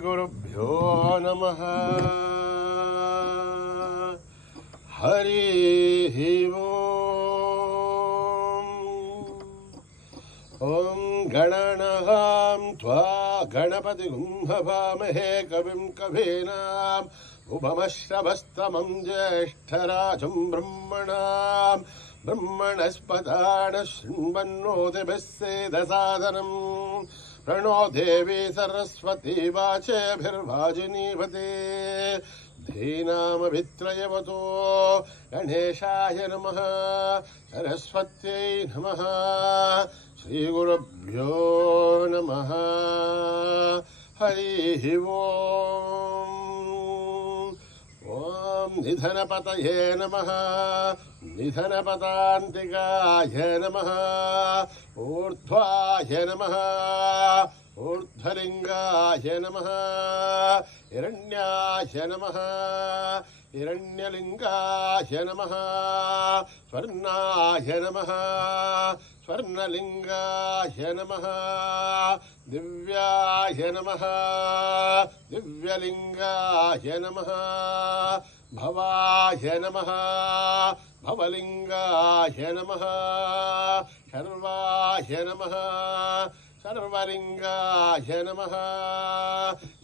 श्रीगुरुभ्यो नमः। हरिः ॐ गणनां त्वा गणपतिं हवामहे कविं कवीनाम् उपमश्रवस्तमं ज्येष्ठराजं ब्रह्मणस्पदान शृण्वन्नोतिभिः सेदसादनम् प्रणो देवी सरस्वती वाचेभिर्वाजिनीवते धीनामभित्रयवतो गणेशाय नमः सरस्वत्यै नमः श्रीगुरुभ्यो नमः। हरिः ॐ निधनपतये नमः निधनपदान्तिकाय नमः ऊर्ध्वाय नमः ऊर्ध्वलिङ्गाय नमः हिरण्याय नमः हिरण्यलिङ्गाय नमः स्वर्णाय नमः स्वर्णलिङ्गाय नमः दिव्याय नमः दिव्यलिङ्गाय नमः भवाय नमः भवलिङ्गाय नमः शर्वाय नमः सर्वलिङ्गाय नमः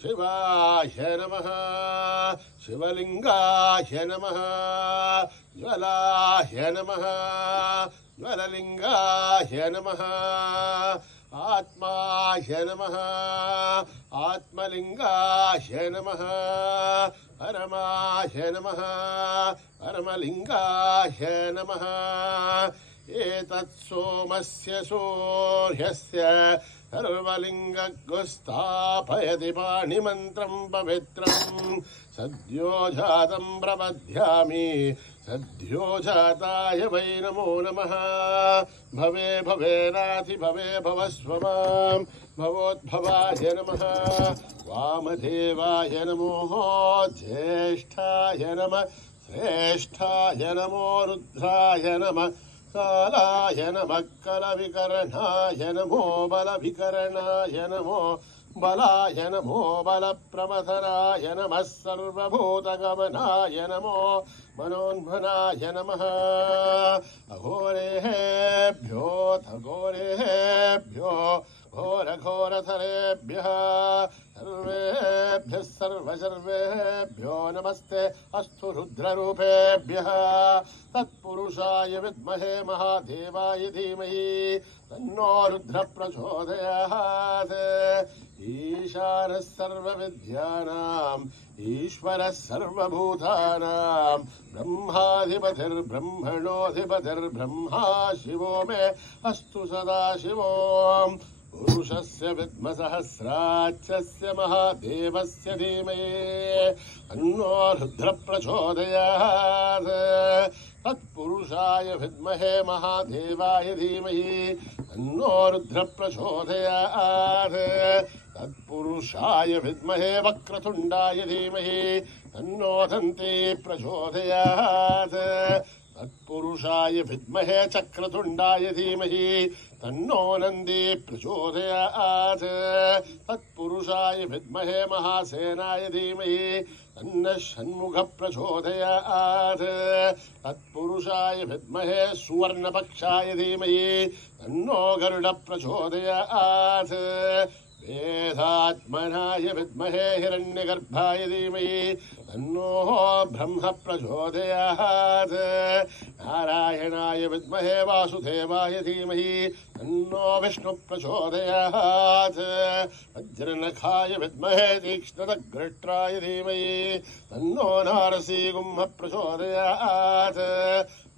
शिवाय नमः शिवलिङ्गाय नमः ज्वलाय नमः ज्वललिङ्गाय नमः आत्माय नमः आत्मलिङ्गाय नमः परमाय नमः परमलिङ्गाय नमः एतत् सोमस्य सूर्यस्य सर्वलिङ्गगुस्थापयति पाणिमन्त्रं पवित्रम् सद्यो जातं प्रपद्यामि सद्यो जाताय वै नमो नमः। भवे भवेनाति भवे भवस्व मां भवोद्भवाय नमः वामदेवाय नमो ज्येष्ठाय नमः श्रेष्ठाय नमो रुद्राय नमः कालाय नमः कलविकरणाय नमो बलविकरणाय नमो बलाय नमो बलप्रमथनाय नमः सर्वभूतगमनाय नमो मनोन्मनाय नमः अघोरेभ्योऽथ घोरेभ्यो घोरघोरधरेभ्यः सर्वेभ्यः सर्वसर्वेभ्यो नमस्ते अस्तु रुद्ररूपेभ्यः तत्पुरुषाय विद्महे महादेवाय धीमहि तन्नो रुद्र प्रचोदयात्। ईशानः सर्वविद्यानाम् ईश्वरः सर्वभूतानां ब्रह्माधिपतिर्ब्रह्मणोऽधिपतिर्ब्रह्मा शिवो मे अस्तु सदा शिवो पुरुषस्य विद्मसहस्राक्षस्य महादेवस्य धीमहि तन्नो रुद्र प्रचोदयात्। तत्पुरुषाय विद्महे महादेवाय धीमहि तन्नो रुद्र प्रचोदयात्। तत्पुरुषाय विद्महे वक्रतुण्डाय धीमहि तन्नो दन्ती प्रचोदयात्। तत्पुरुषाय विद्महे चक्रतुण्डाय धीमहि तन्नो नन्दी प्रचोदयात्। तत्पुरुषाय विद्महे महासेनाय धीमहि तन्नः षण्मुख प्रचोदयात्। तत्पुरुषाय विद्महे सुवर्णपक्षाय धीमहि तन्नो गरुड प्रचोदयात्। वेदात्मनाय विद्महे हिरण्यगर्भाय धीमहि तन्नो ब्रह्म प्रचोदयात्। नारायणाय विद्महे वासुदेवाय धीमहि तन्नो विष्णु प्रचोदयात्। वज्रनखाय विद्महे तीक्ष्णदग्रष्ट्राय धीमहि तन्नो नारसिंह प्रचोदयात्।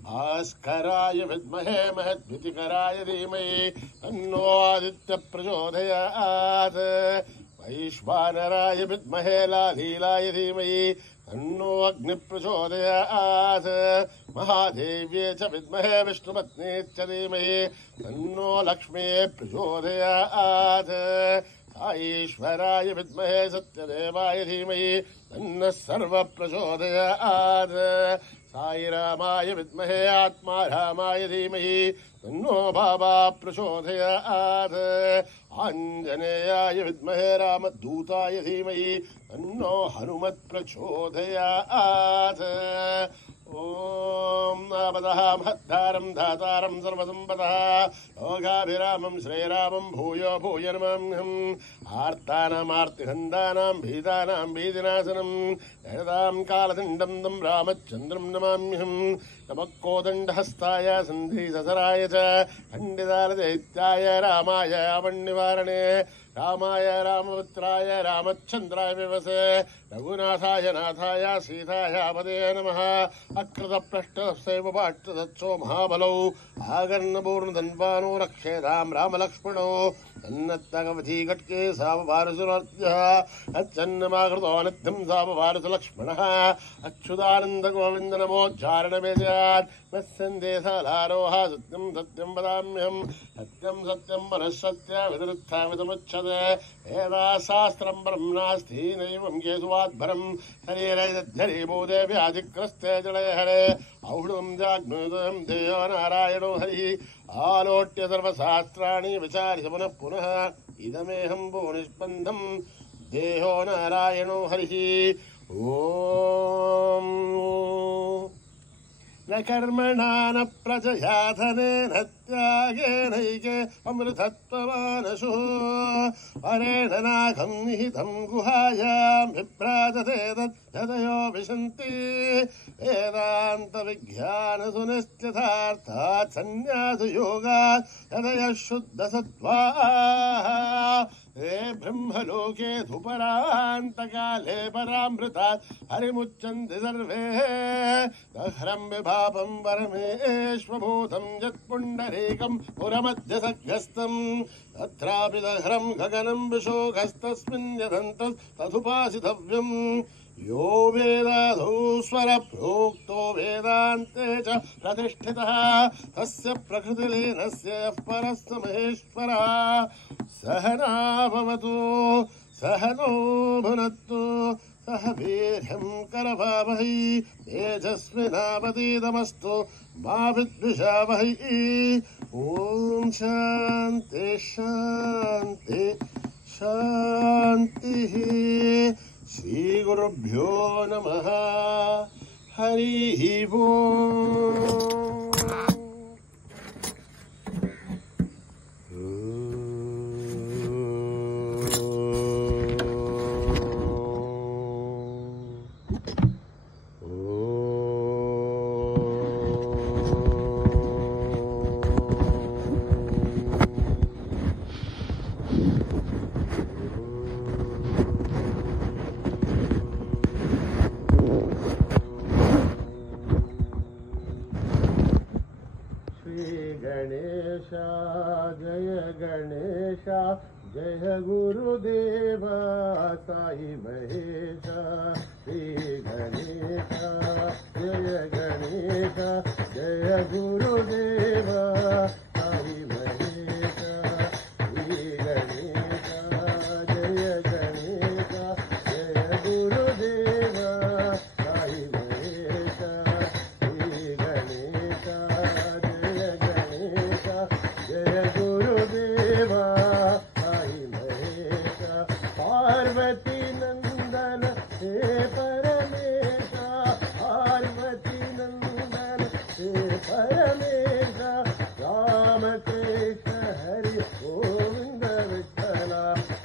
भास्कराय विद्महे महद्युतिकराय धीमहि तन्नो आदित्य प्रचोदयात्। वैश्वानराय विद्महे लालीलाय धीमहि तन्नो अग्नि प्रचोदयात्। महादेव्ये च विद्महे विष्णुपत्नी च धीमहि तन्नो लक्ष्मी प्रचोदयात्। ईश्वराय विद्महे सत्यदेवाय धीमहि तन्नः सर्व प्रचोदयात्। साई रामाय विद्महे आत्मा रामाय धीमहि तन्नो बाबा प्रचोदयात् आञ्जनेयाय विद्महे रामदूताय धीमहि तन्नो हनुमत् प्रचोदयात् ओम नापदः महद्धारं धातारं सर्वसम्पदः लोकाभिरामं श्रीरामं भूयो भूय नमाम्यहम् आर्तानामार्तिहन्तानां भीतानां भीतिनाशनं जगदां कालदण्डं तं रामचन्द्रं नमाम्यहम् नमः कोदण्डहस्ताय सन्धिससराय च खण्डितालदैत्याय रामाय रावणनिवारणे रामाय रामपुत्राय रामचन्द्राय विवसे रघुनाथाय नाथाय सीताय पदे नमः अकृतप्रष्टसैव पाट्टदत्सो महाबलौ आगर्णपूर्णधन्वानो रक्षेतां रामलक्ष्मणौ तन्नत्तगवधी कट्के सावभारसुरर्ध्यः अच्छन्नमाकृतो नित्यं सावभारसुलक्ष्मणः अच्युतानन्दगोविन्द नमोच्चारणवेद्यात् मत्सन्देशालारोह सत्यं सत्यं वदाम्यहम् सत्यं सत्यं मनःसत्यविदुरुत्थाविदमुच्यते वेदाशास्त्रं ब्रह्मणास्ति नैवं केशवाद्भरं शरीरैर्धरीभूते व्याधिग्रस्ते जलयहरे औषधं जाग्नुदं देयो नारायणो हरिः आलोट्य सर्वशास्त्राणि विचार्य पुनः पुनः इदमेहं भुवनिष्पन्दं देहो नारायणो हरिः ओम न कर्मणा न प्रजया धनेन त्यागेनैके अमृतत्वमानशो परेण नाघं निहितं गुहायां विभ्राजते तद्यतयो विशन्ति वेदान्तविज्ञानसुनिश्चितार्थात् सन्न्यासयोगात् यतयः शुद्धसत्त्वाः हे ब्रह्मलोके धुपरान्तकाले परामृतात् हरिमुच्यन्ति सर्वे दह्रं विभापं परमेश्वभूतं यत्पुण्डरीकं पुरमध्यसग्रस्तं तत्रापि दह्रं गगनं विशोकस्तस्मिन् यदन्तस्तथुपासितव्यम् यो वेदाधौ स्वरप्रोक्तो वेदान्ते च प्रतिष्ठितः तस्य प्रकृतिलीनस्य यः परः स महेश्वरः सहना भवतु सहनौ भुनक्तु सह वीर्यं करवावहै तेजस्विनावतीतमस्तु मा विद्विषावहै ॐ शान्ति शान्ति शान्तिः श्रीगुरुभ्यो नमः हरिः ओम् जय गुरुदेव साई महेश श्री गणेश जय गणेश जय गुरुदेव साई महेश श्री गणेश जय गणेश जय गुरुदेव साई महेश श्री गणेश जय गणेश जय गुरुदेव पार्वती नंदन हे परमेश पार्वती नंदन हे परमेश राम कृष्ण हरि गोविंद विठ्ठल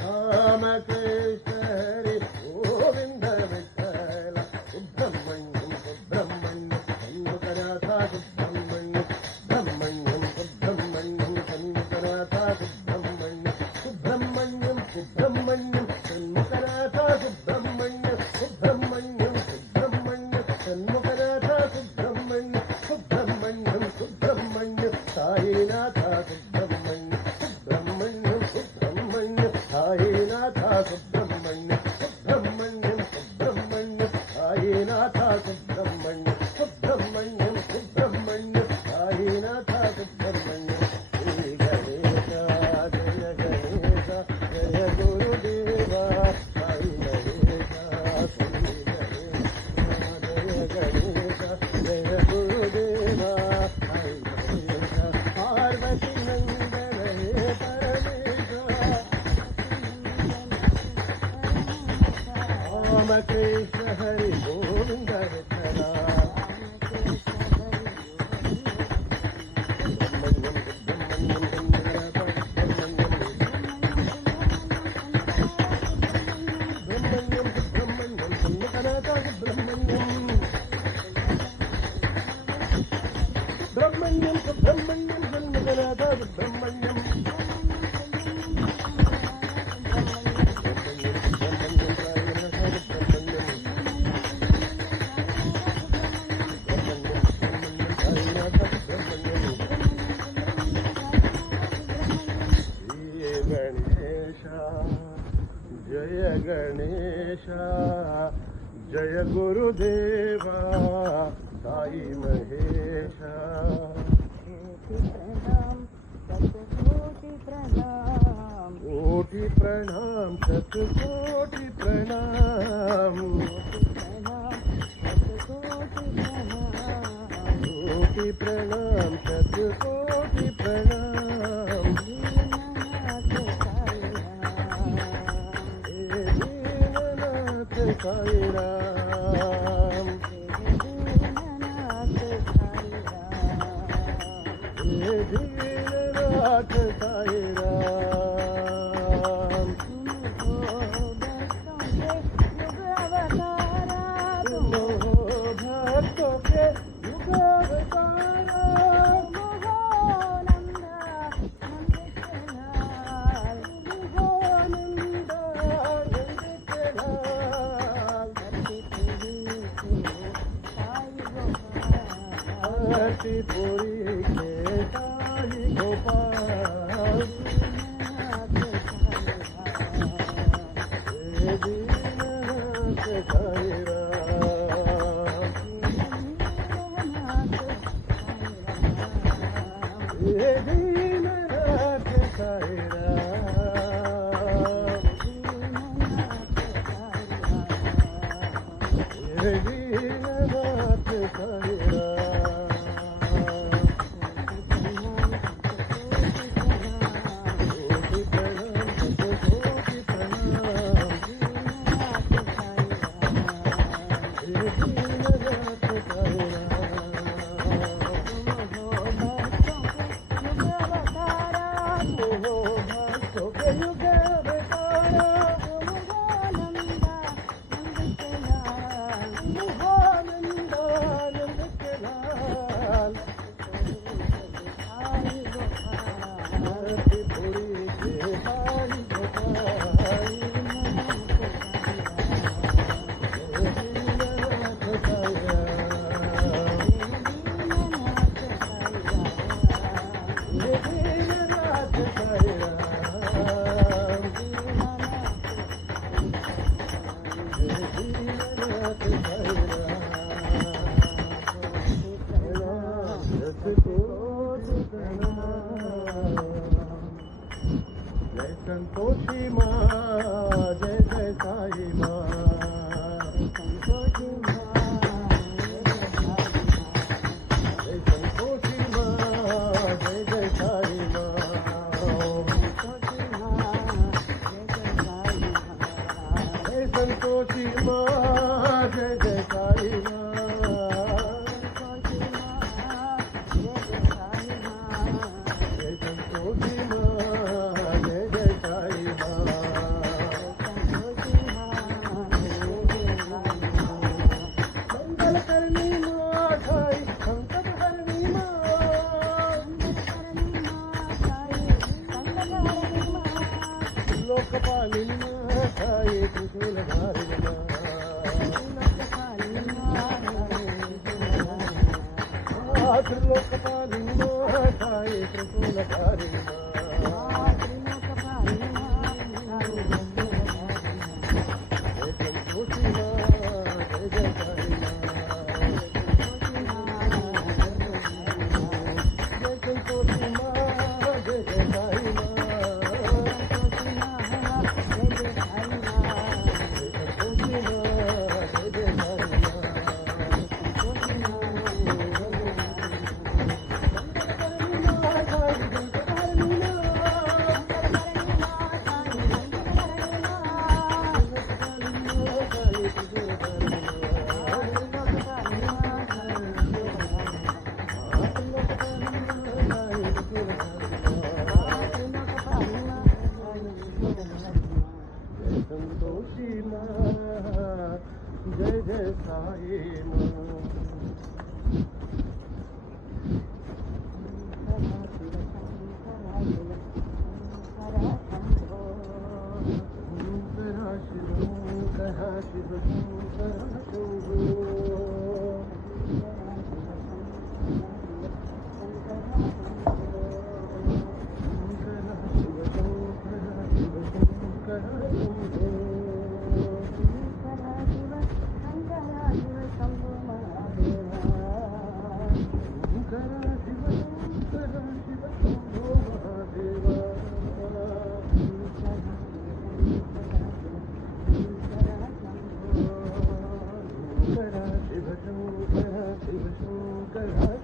राम कृष्ण हरि गोविंद विठ्ठल सुब्रह्मण्यं सुब्रह्मण्यं सन्मुखनाथ सुब्रह्मण्यं सुब्रह्मण्यं सुब्रह्मण्यं सन्मुखनाथ सुब्रह्मण्यं सुब्रह्मण्यं सुब्रह्मण्यं सन्मुखनाथ सुब्रह्मण्यं सुब्रह्मण्यं सुब्रह्मण्यं सन्मुखनाथ सुब्रह्मण्यं सुब्रह्मण्यं सुब्रह्मण्यं साईनाथ सुब्रह्मण्यं सुब्रह्मण्यं సుబ్రహ్మణ్యం సుబ్రహ్మణ్యం షణ్ముఖనాథ సుబ్రహ్మణ్యం जय गणेश जय गुरुदेवा साई महेश कोटि प्रणाम शतकोटि प्रणाम कोटि प्रणाम शतकोटि प्रणाम साई राम दीननाथ साई राम भक्तों के युग अवतारा पुरी के साई गोपाल दीननाथ साई राम दीननाथ साई राम दीननाथ साई राम जय संतोषी माँ जय जय साई माँ संतोषी माँ जय संतोषी माँ जय जय साई माँ जय संतोषी माँ जय जय साई माँ लोकपालिनी माताये त्रिशूलधारिणी त्रिलोकपालिनी माताये त्रिशूलधारिणी संतोषी माँ जय जय साई माँ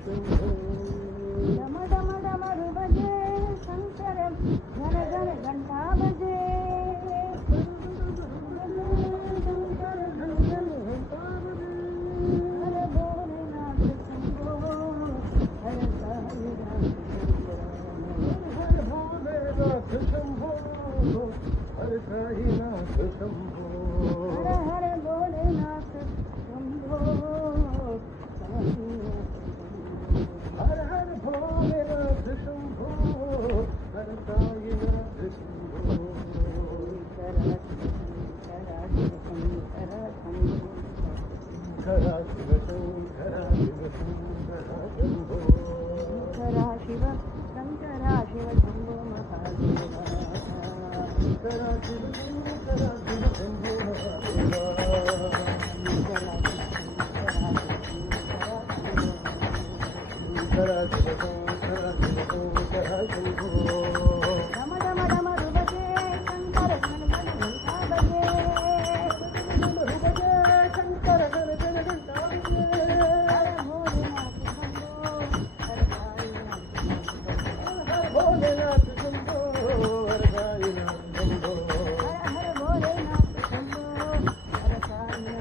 शंभो डम डम डमरू बजे शंकर घन घन घंटा बजे शंकर घन घन घंटा बजे हर भोलेनाथ शंभो हर साईनाथ शंभो हर साईनाथ शंभो हर हर भोलेनाथ शंभो हर हर भोलेनाथ शंभो हर साईनाथ शंभो शंकरा शिव शंकरा शिव शंकरा शंभो शंकरा शिव शंकरा शिव शंभो महादेवा शंकरा शिव शंकरा शिव शंभो महादेवा शंकरा शिव शंकरा शिव शंकरा शंभो डम डम डमरू बजे शंकर घन घन घंटा बजे शंकर घन घन घंटा बजे हर भोलेनाथ शंभो हर साईनाथ भोलेनाथ शंभो हर साईनाथ शंभो हर हर भोलेनाथ शंभो हर साईनाथ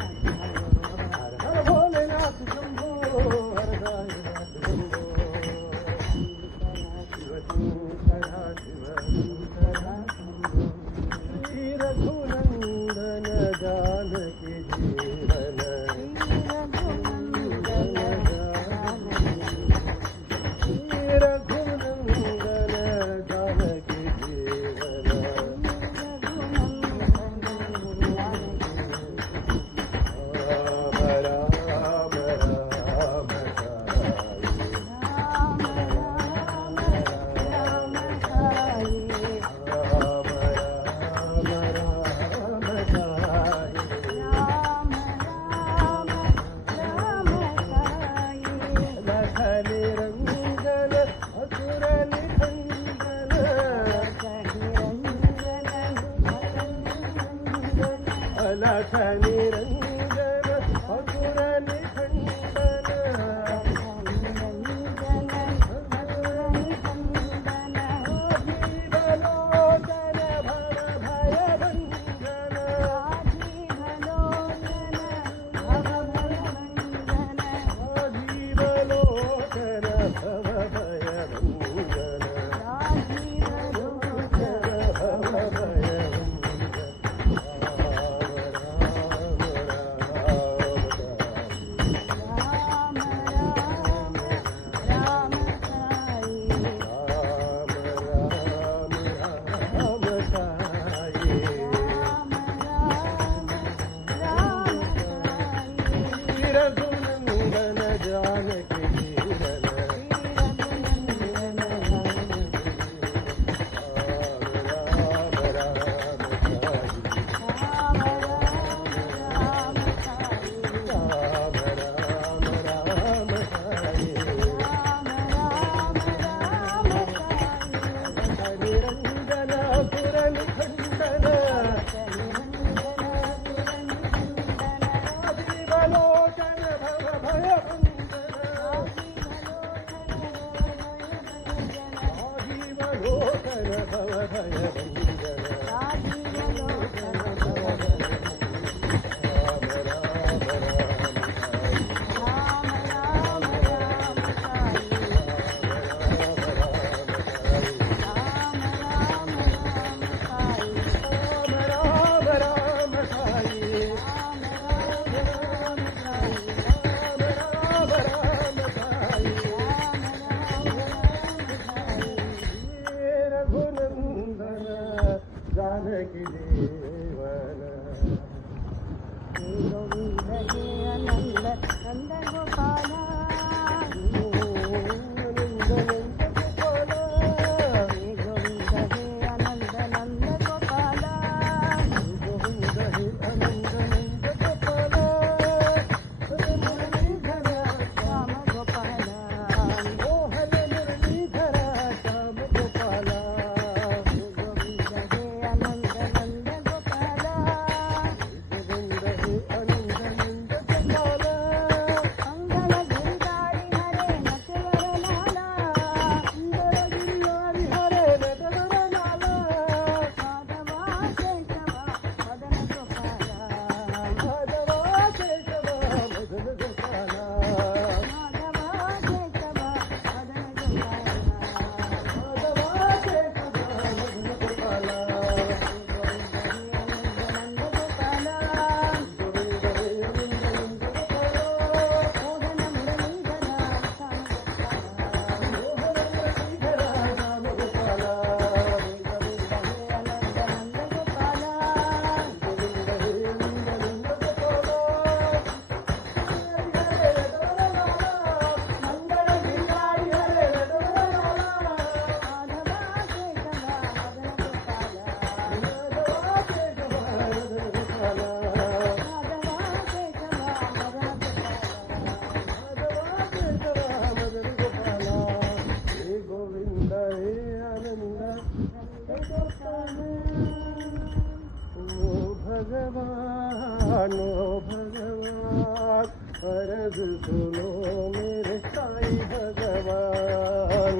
अरज सुनो मेरे साईं भगवान।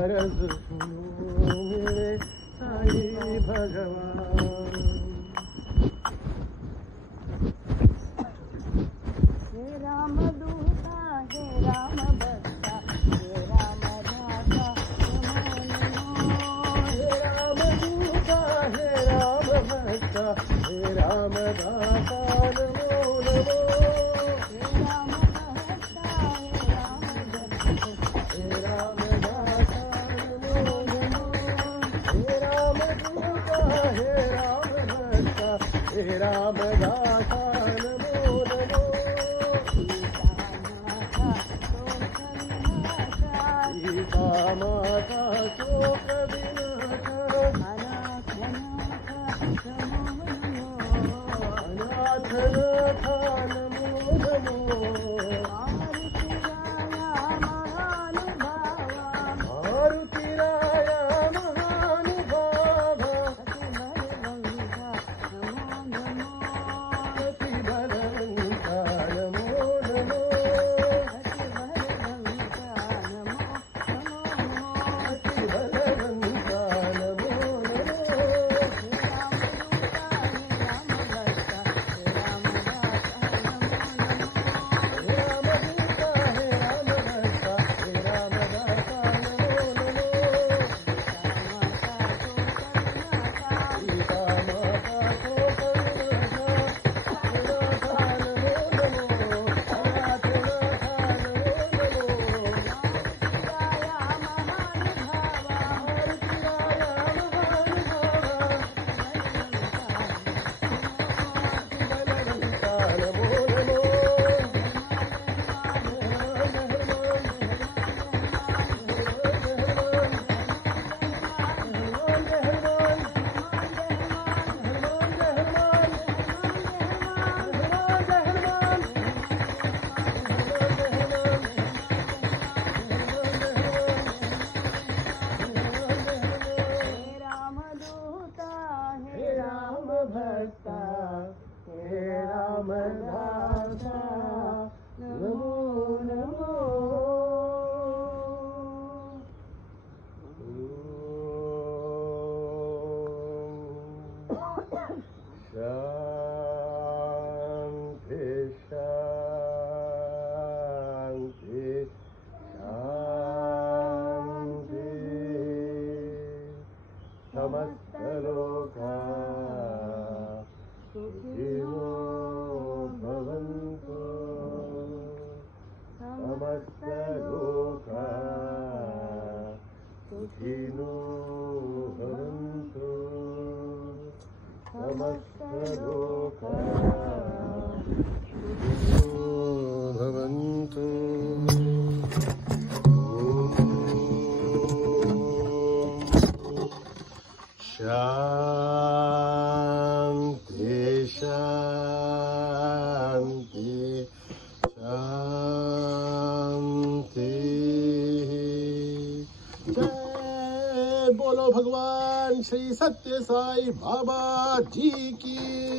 अरज सुनो मेरे साईं भगवान। हे राम दूता हे राम भक्ता हे राम दाता हे राम दूता हे राम भक्ता हे राम दाता नमो नमो। हे राम भक्ता हे राम भक्ता हे राम दाता नमो नमो। हे राम दूता हे राम समस्त लोका सुखिनो भवन्तु समस्त लोका सुखिनो भवन्तु शांति शांति शांति। जय बोलो भगवान श्री सत्य साई बाबा जी की।